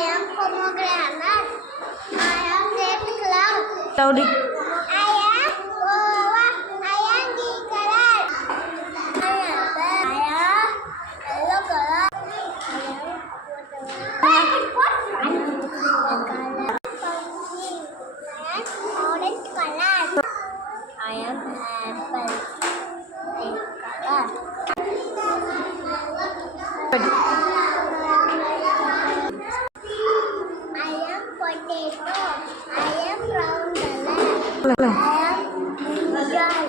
am pomegranate. I am red cloud. Cloudy. I am guava. I am green color. I am bird. I am yellow color. I am orange color. I am apple. Pink color. I am potato. I am brown color. I am brinjal.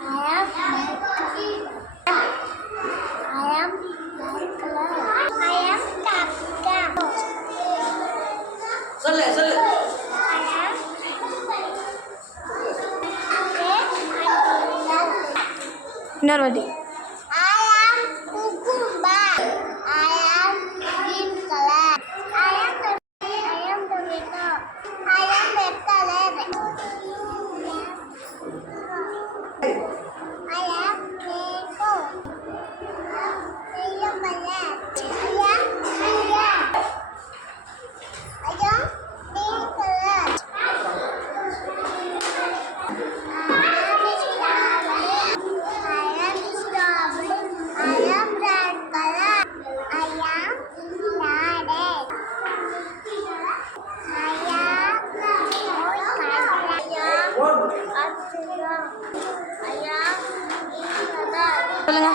I am black color. I am capsicum. சொல்லு சொல்லு I am red and yellow. இன்னொரு வாட்டி I am cucumber. I am green color. I am tomato. I am red color. I am mango. Yellow color. I am onion. I am pink color. I am strawberry. I am red color. I am carrot. I am சொல்லுங்க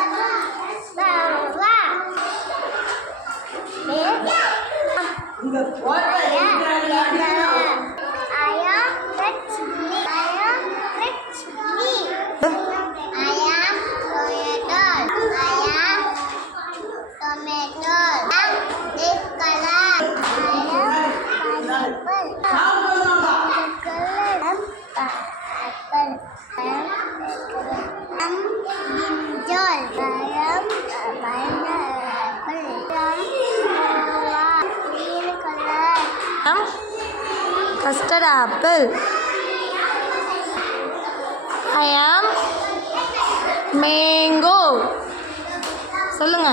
custard apple. I am mango. சொல்லுங்க